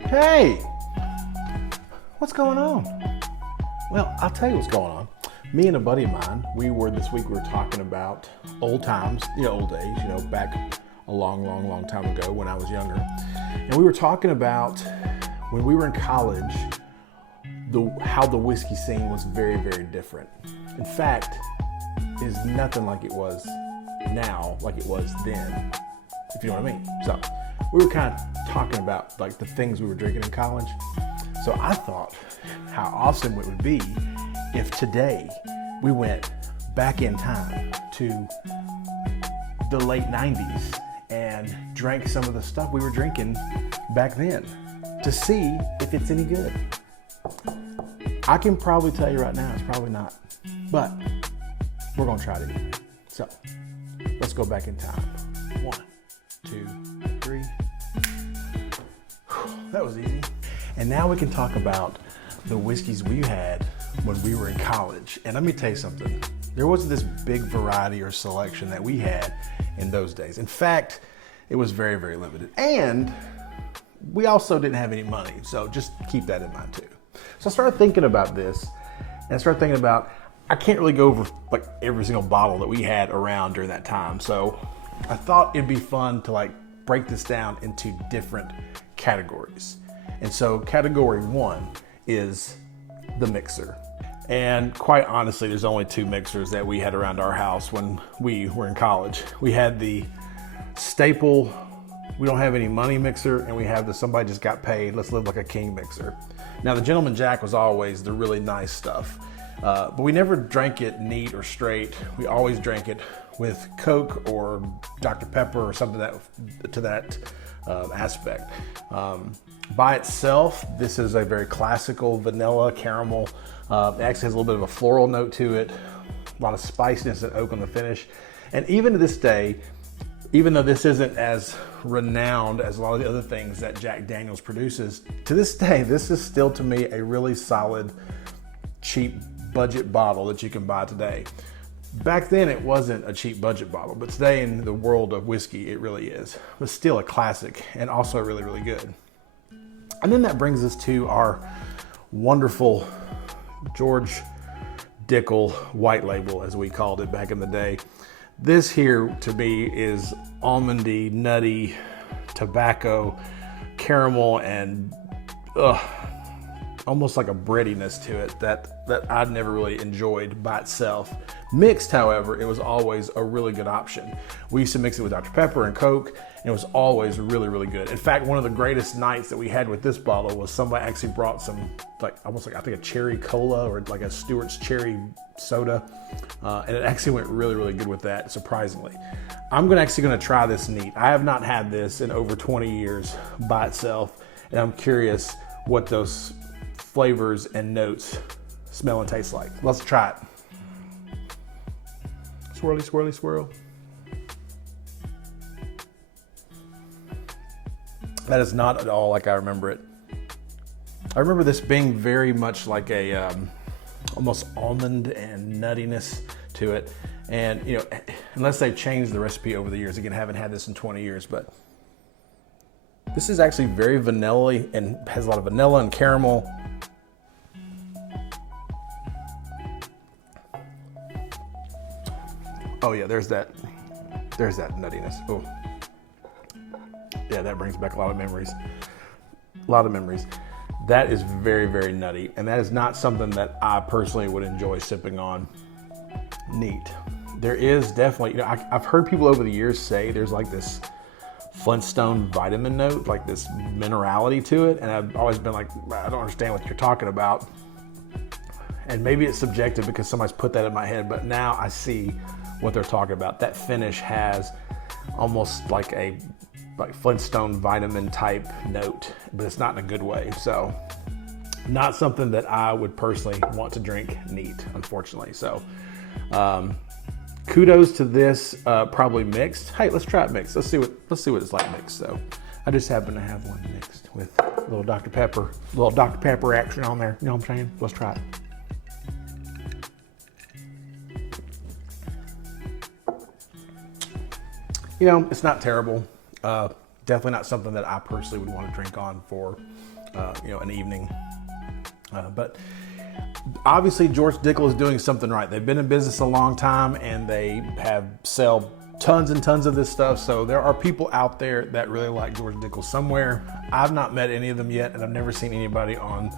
Hey, what's going on? Well, I'll tell you what's going on. Me and a buddy of mine, this week we were talking about old times, old days, back a long time ago when I was younger. And we were talking about when we were in college, how the whiskey scene was very, very different. In fact, is nothing like it was now, like it was then, if you know what I mean. So we were kind of talking about like the things we were drinking in college. So I thought how awesome it would be if today we went back in time to the late 90s and drank some of the stuff we were drinking back then to see if it's any good. I can probably tell you right now it's probably not, but we're gonna try it anyway. So let's go back in time. 1, 2, 3. That was easy. And now we can talk about the whiskeys we had when we were in college. And let me tell you something. There wasn't this big variety or selection that we had in those days. In fact, it was very, very limited. And we also didn't have any money. So just keep that in mind too. So I started thinking about this and I started thinking about, I can't really go over like every single bottle that we had around during that time. So I thought it'd be fun to like break this down into different categories. And so category 1 is the mixer. And quite honestly, there's only 2 mixers that we had around our house when we were in college. We had the staple, we don't have any money mixer, and we have the somebody just got paid, let's live like a king mixer. Now the Gentleman Jack was always the really nice stuff, but we never drank it neat or straight. We always drank it with Coke or Dr. Pepper or something to that aspect. By itself, this is a very classical vanilla caramel. It actually has a little bit of a floral note to it, a lot of spiciness and oak on the finish. And even to this day, even though this isn't as renowned as a lot of the other things that Jack Daniel's produces, to this day, this is still to me a really solid, cheap budget bottle that you can buy today. Back then it wasn't a cheap budget bottle, but today in the world of whiskey, it really is. But still a classic and also really, really good. And then that brings us to our wonderful George Dickel white label, as we called it back in the day. This here to me is almondy, nutty, tobacco, caramel, and almost like a breadiness to it that I'd never really enjoyed by itself. Mixed, however, it was always a really good option. We used to mix it with Dr. Pepper and Coke, and it was always really, really good. In fact, one of the greatest nights that we had with this bottle was somebody actually brought some, almost like I think a cherry cola or like a Stewart's cherry soda, and it actually went really, really good with that, surprisingly. I'm actually gonna try this neat. I have not had this in over 20 years by itself, and I'm curious what those flavors and notes smell and taste like. Let's try it. Swirly, swirly, swirl. That is not at all like I remember it. I remember this being very much like a almost almond and nuttiness to it. And unless they've changed the recipe over the years, again, I haven't had this in 20 years, but this is actually very vanilla-y and has a lot of vanilla and caramel. Oh yeah, there's that nuttiness. Oh, yeah, that brings back a lot of memories. That is very, very nutty, and that is not something that I personally would enjoy sipping on neat. There is definitely, I've heard people over the years say there's like this Flintstone vitamin note, like this minerality to it, and I've always been like, I don't understand what you're talking about. And maybe it's subjective because somebody's put that in my head, but now I see what they're talking about. That finish has almost like a Flintstone vitamin type note, but it's not in a good way. So not something that I would personally want to drink neat, unfortunately. So kudos to this, probably mixed. Hey, let's try it mixed. Let's see what it's like mixed. So I just happen to have one mixed with a little Dr. Pepper action on there. You know what I'm saying? Let's try it. It's not terrible. Definitely not something that I personally would want to drink on for, an evening. But obviously George Dickel is doing something right. They've been in business a long time and they sell tons and tons of this stuff. So there are people out there that really like George Dickel somewhere. I've not met any of them yet, and I've never seen anybody on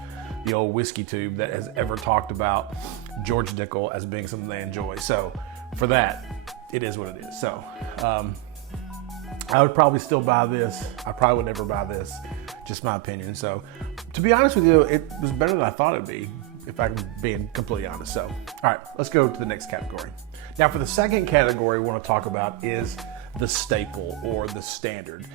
the old whiskey tube that has ever talked about George Dickel as being something they enjoy. So for that, it is what it is. So I would probably still buy this. I probably would never buy this, just my opinion. So to be honest with you, it was better than I thought it'd be, if I'm being completely honest. So, all right, let's go to the next category. Now for the second category we want to talk about is the staple or the standard.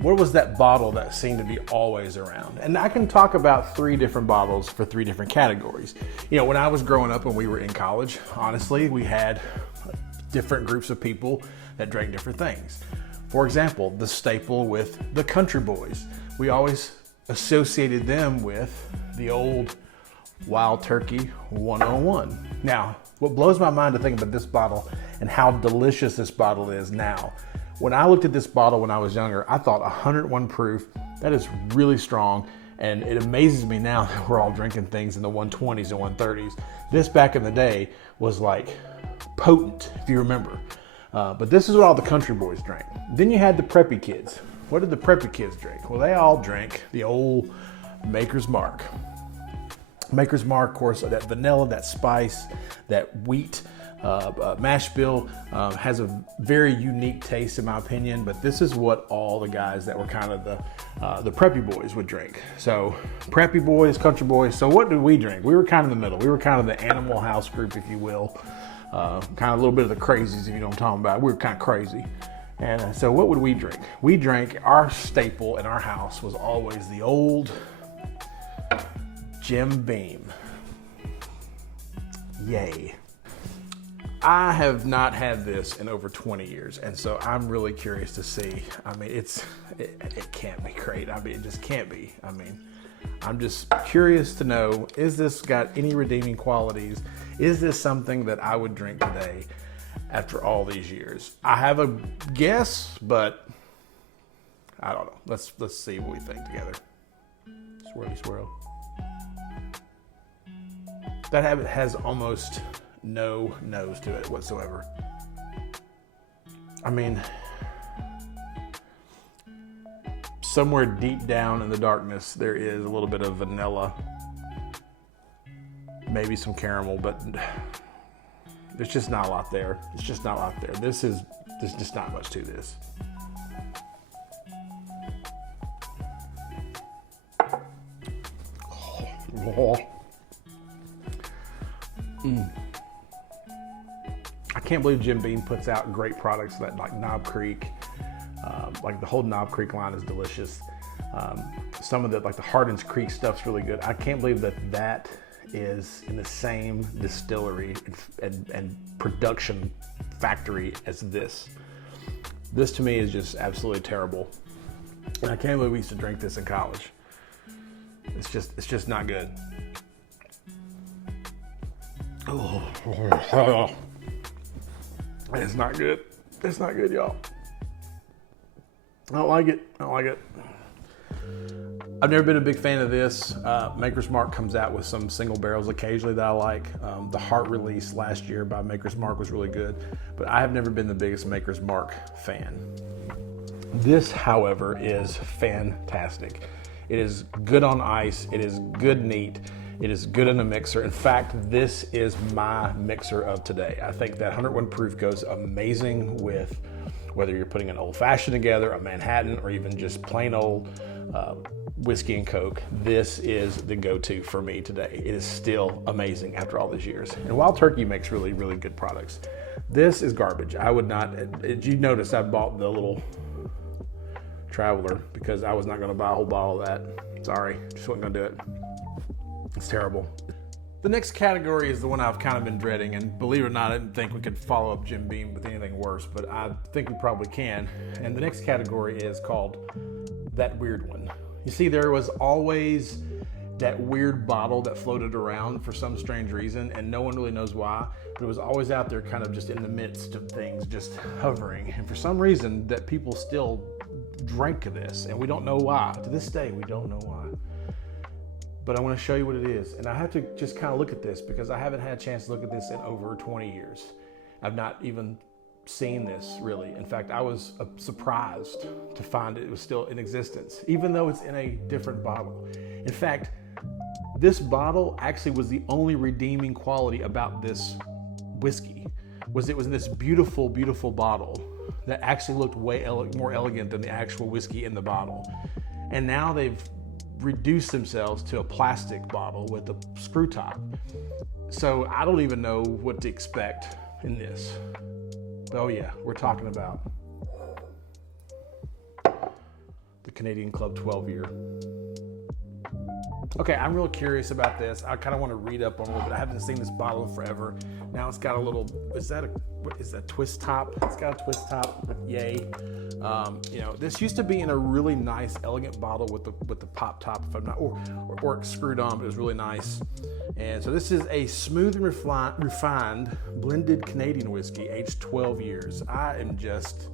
What was that bottle that seemed to be always around? And I can talk about 3 different bottles for 3 different categories. When I was growing up and we were in college, honestly, we had different groups of people that drank different things. For example, the staple with the country boys. We always associated them with the old Wild Turkey 101. Now, what blows my mind to think about this bottle and how delicious this bottle is now. When I looked at this bottle when I was younger, I thought 101 proof, that is really strong. And it amazes me now that we're all drinking things in the 120s and 130s. This back in the day was like potent, if you remember. But this is what all the country boys drank. Then you had the preppy kids. What did the preppy kids drink? Well, they all drank the old Maker's Mark. Maker's Mark, of course, that vanilla, that spice, that wheat mash bill has a very unique taste in my opinion, but this is what all the guys that were kind of the preppy boys would drink. So preppy boys, country boys. So what did we drink? We were kind of in the middle. We were kind of the Animal House group, if you will. Kind of a little bit of the crazies, if you know what I'm talking about. We were kind of crazy. And so what would we drink? We drank, our staple in our house was always the old Jim Beam. Yay. I have not had this in over 20 years, and so I'm really curious to see. I mean, it can't be great. I mean, it just can't be. I mean, I'm just curious to know, is this got any redeeming qualities? Is this something that I would drink today after all these years? I have a guess, but I don't know. Let's see what we think together. Swirly swirl. That habit has almost no nose to it whatsoever. I mean, somewhere deep down in the darkness, there is a little bit of vanilla, maybe some caramel, but there's just not a lot there. It's just not a lot there. There's just not much to this. Oh. I can't believe Jim Beam puts out great products like Knob Creek. Like the whole Knob Creek line is delicious. Some of the like the Hardin's Creek stuff's really good. I can't believe that is in the same distillery and production factory as this. This to me is just absolutely terrible. And I can't believe we used to drink this in college. It's just not good. Oh, it's not good. It's not good, y'all. I don't like it. I've never been a big fan of this. Maker's Mark comes out with some single barrels occasionally that I like. The Heart release last year by Maker's Mark was really good, but I have never been the biggest Maker's Mark fan. This, however, is fantastic. It is good on ice. It is good neat. It is good in a mixer. In fact, this is my mixer of today. I think that 101 proof goes amazing with whether you're putting an old fashioned together, a Manhattan, or even just plain old whiskey and Coke. This is the go-to for me today. It is still amazing after all these years. And Wild Turkey makes really, really good products. This is garbage. I would not, you notice I bought the little Traveler because I was not going to buy a whole bottle of that. Sorry, just wasn't going to do it. It's terrible. The next category is the one I've kind of been dreading, and believe it or not, I didn't think we could follow up Jim Beam with anything worse, but I think we probably can. And the next category is called That Weird One. You see, there was always that weird bottle that floated around for some strange reason, and no one really knows why, but it was always out there kind of just in the midst of things, just hovering. And for some reason that people still drank this, and we don't know why. To this day, we don't know why. But I want to show you what it is. And I have to just kind of look at this because I haven't had a chance to look at this in over 20 years. I've not even seen this really. In fact, I was surprised to find it was still in existence, even though it's in a different bottle. In fact, this bottle actually was the only redeeming quality about this whiskey. It was in this beautiful, beautiful bottle that actually looked way more elegant than the actual whiskey in the bottle. And now they've reduced themselves to a plastic bottle with a screw top. So I don't even know what to expect in this. But oh yeah, we're talking about the Canadian Club 12 year. Okay, I'm real curious about this. I kind of want to read up on it a little bit. I haven't seen this bottle in forever. Now it's got a little, what is that, twist top? It's got a twist top, yay. This used to be in a really nice, elegant bottle with the pop top, if I'm not, or screwed on, but it was really nice. And so this is a smooth and refined blended Canadian whiskey, aged 12 years. I am just,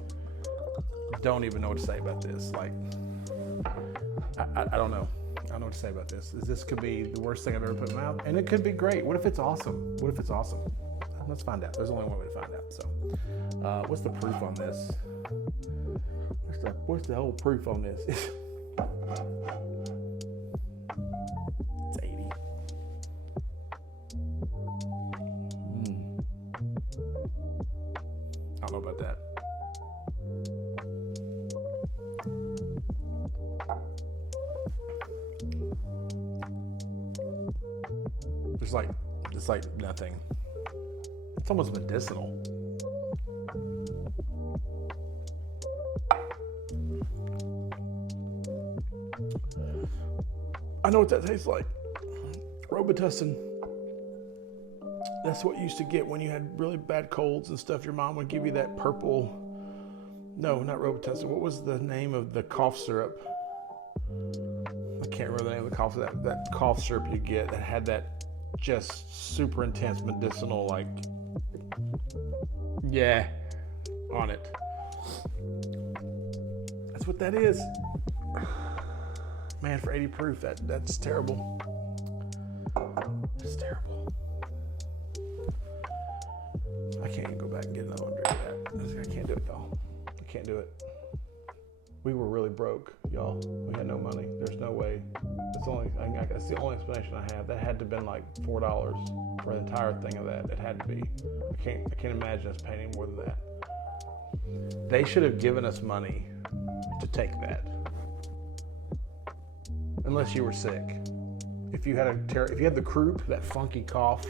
don't even know what to say about this. Like, I don't know. I don't know what to say about this. This could be the worst thing I've ever put in my mouth, and it could be great. What if it's awesome? What if it's awesome? Let's find out. There's only one way to find out. So, what's the proof on this? What's the whole proof on this? It's 80. I don't know about that. It's like nothing. It's almost medicinal. I know what that tastes like. Robitussin. That's what you used to get when you had really bad colds and stuff. Your mom would give you that purple. No, not Robitussin. What was the name of the cough syrup? I can't remember the name of the cough. That cough syrup you get that had that just super intense medicinal, like, yeah, on it. That's what that is. Man, for 80 proof, that's terrible. It's terrible. I can't even go back and get another one and drink that. I can't do it, y'all. I can't do it. We were really broke, y'all. We had no money. There's no way. That's the only explanation I have. That had to have been like $4 for the entire thing of that. It had to be. I can't imagine us paying more than that. They should have given us money to take that. Unless you were sick. If you had the croup, that funky cough,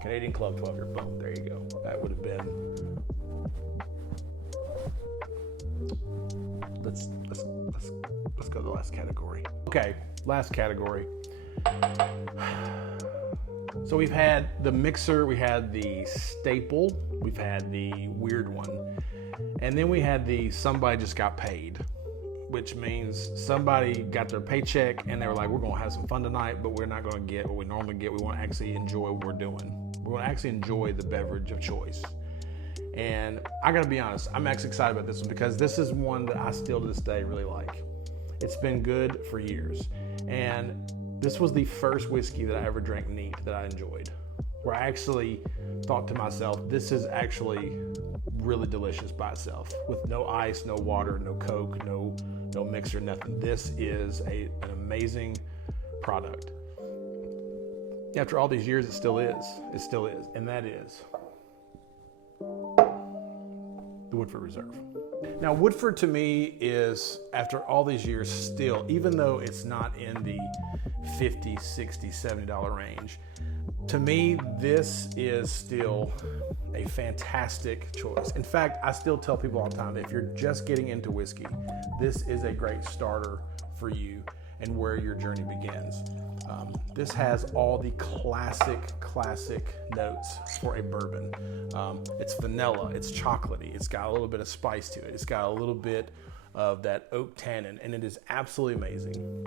Canadian Club 12 year, boom, there you go. That would have been. Let's go to the last category. Okay, last category. So we've had the mixer, we had the staple, we've had the weird one, and then we had the somebody just got paid, which means somebody got their paycheck and they were like, we're gonna have some fun tonight, but we're not gonna get what we normally get. We wanna actually enjoy what we're doing. We wanna actually enjoy the beverage of choice. And I gotta be honest, I'm actually excited about this one because this is one that I still to this day really like. It's been good for years. And this was the first whiskey that I ever drank neat that I enjoyed, where I actually thought to myself, this is actually really delicious by itself, with no ice, no water, no Coke, no mixer, nothing. This is an amazing product. After all these years, it still is. It still is. And that is the Woodford Reserve. Now, Woodford to me is, after all these years, still, even though it's not in the $50, $60, $70 range, to me, this is still a fantastic choice. In fact, I still tell people all the time that if you're just getting into whiskey, this is a great starter for you and where your journey begins. This has all the classic notes for a bourbon. It's vanilla, it's chocolatey, it's got a little bit of spice to it, it's got a little bit of that oak tannin, and it is absolutely amazing.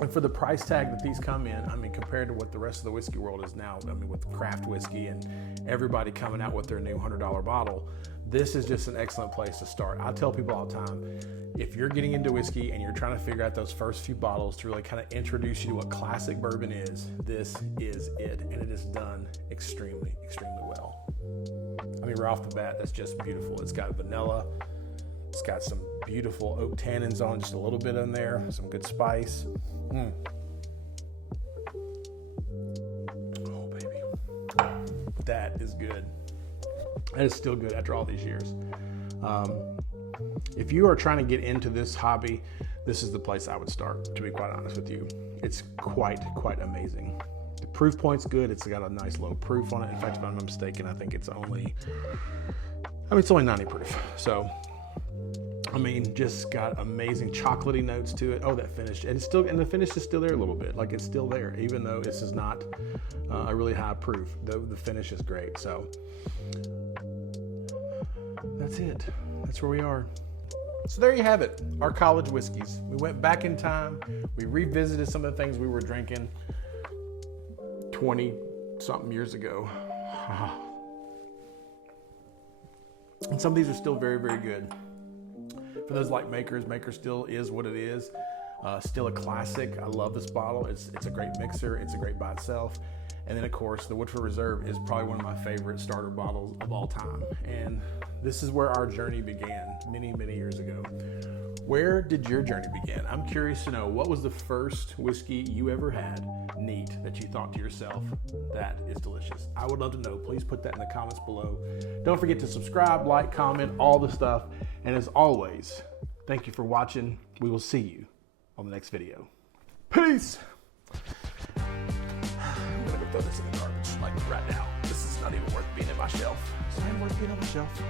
And for the price tag that these come in, I mean, compared to what the rest of the whiskey world is now, I mean, with craft whiskey and everybody coming out with their new $100 bottle, this is just an excellent place to start. I tell people all the time, if you're getting into whiskey and you're trying to figure out those first few bottles to really kind of introduce you to what classic bourbon is, this is it. And it is done extremely, extremely well. I mean, right off the bat, that's just beautiful. It's got vanilla. It's got some beautiful oak tannins on, just a little bit in there, some good spice. Oh, baby. That is good. That is still good after all these years. If you are trying to get into this hobby, this is the place I would start, to be quite honest with you. It's quite amazing. The proof point's good. It's got a nice low proof on it. In fact, if I'm not mistaken, I think it's only 90 proof. So, I mean, just got amazing chocolatey notes to it. Oh, that finish. And the finish is still there a little bit. Like, it's still there, even though this is not a really high proof. The finish is great. So that's it. That's where we are. So there you have it, our college whiskeys. We went back in time. We revisited some of the things we were drinking 20-something years ago. And some of these are still very, very good. For those like Maker's, Maker's still is what it is. Still a classic. I love this bottle. It's a great mixer. It's a great by itself. And then, of course, the Woodford Reserve is probably one of my favorite starter bottles of all time. And this is where our journey began many, many years ago. Where did your journey begin? I'm curious to know, what was the first whiskey you ever had neat that you thought to yourself, that is delicious? I would love to know. Please put that in the comments below. Don't forget to subscribe, like, comment, all the stuff. And as always, thank you for watching. We will see you on the next video. Peace. I'm gonna go throw this in the garbage, like right now. This is not even worth being in my shelf. It's not even worth being on my shelf.